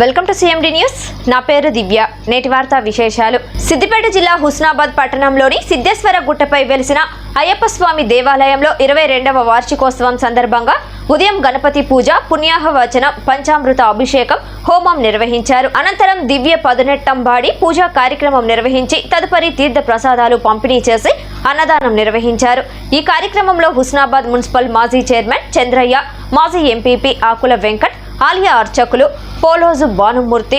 Welcome to CMD news నా పేరు దివ్య. నేటి వార్తా విశేషాలు. సిద్దిపేట జిల్లా హుస్నాబాద్ పట్టణంలోని సిద్ధేశ్వర గుట్టపై వెలిసిన అయ్యప్ప స్వామి దేవాలయంలో ఇరవై రెండవ వార్షికోత్సవం సందర్భంగా ఉదయం గణపతి పూజ పుణ్యాహవచనం పంచామృత అభిషేకం హోమం నిర్వహించారు. అనంతరం దివ్య పదునెట్టంబాడి పూజా కార్యక్రమం నిర్వహించి తదుపరి తీర్థ ప్రసాదాలు పంపిణీ చేసి అన్నదానం నిర్వహించారు. ఈ కార్యక్రమంలో హుస్నాబాద్ మున్సిపల్ మాజీ చైర్మన్ చంద్రయ్య మాజీ ఎంపీపీ ఆకుల వెంకట్ ఆలయ అర్చకులు Poloju Bhanumurthy.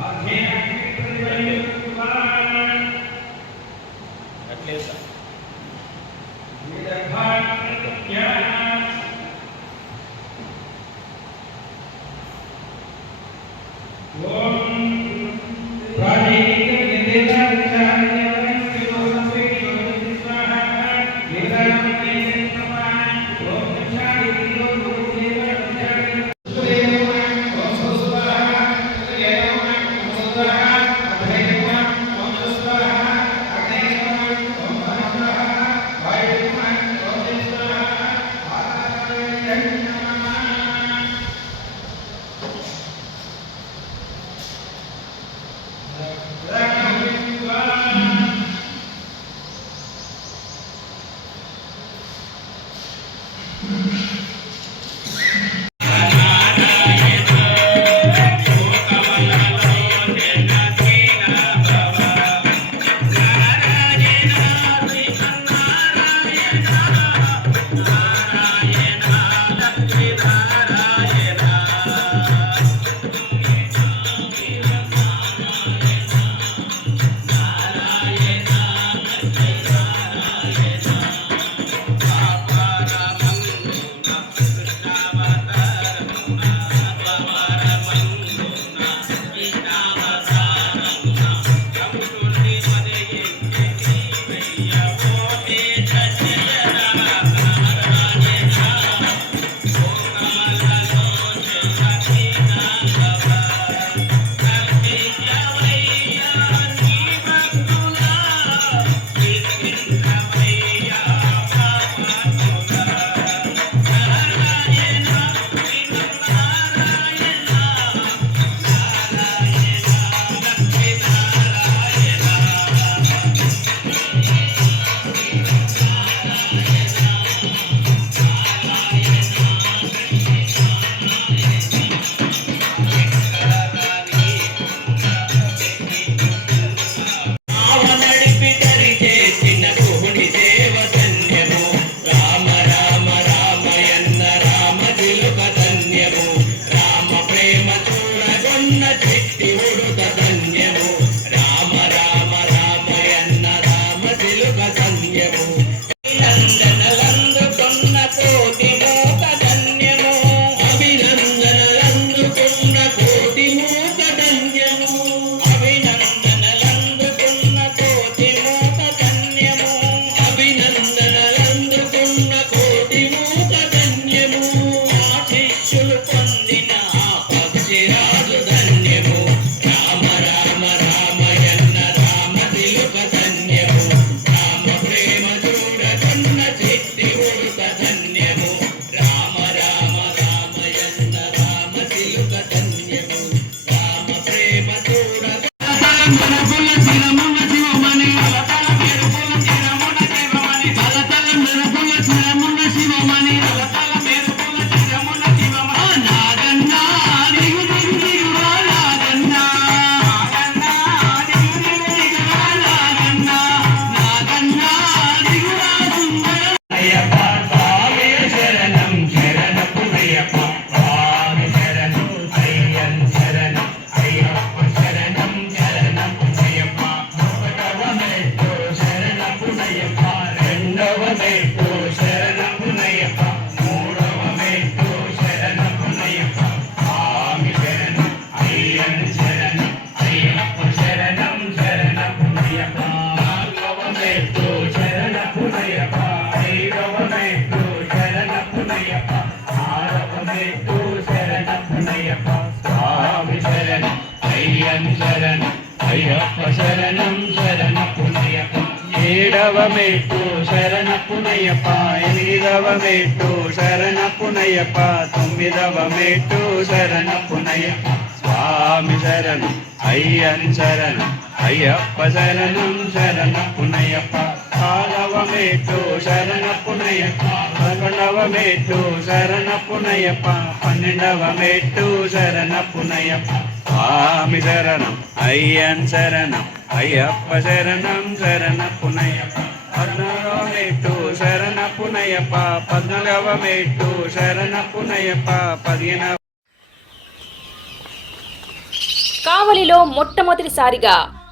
Amen. Amen. Amen. Amen. ఆరవ మెట్టు శరణపు అయ్యప్ప స్వామి శరణం అయ్యన్ శరణం అయ్యప్ప శరణం శరణపు అయ్యప్ప మెట్టు శరణపునయ్యప్ప ఎనిమిదవ తొమ్మిదవ మెట్టు శరణపునయ్యప్ప స్వామి శరణం అయ్యన్ శరణం అయ్యప్ప శరణం కాలవ మెట్టు శరణపునయ్యప్ప పదకొండవ మెట్టు శరణపునయ్యప్ప పన్నెండవ మెట్టు శరణపునయ్యప్ప. స్వామి శరణం అయ్యన్ శరణం అయ్యప్ప శరణం శరణపునయ్యప్ప. పద్నాలుగవ మెట్టు శరణపునయ్యప్ప పద్నాలుగవ మెట్టు శరణపునయ్యప్ప పదిహేనవ కావలిలో మొట్టమొదటిసారిగా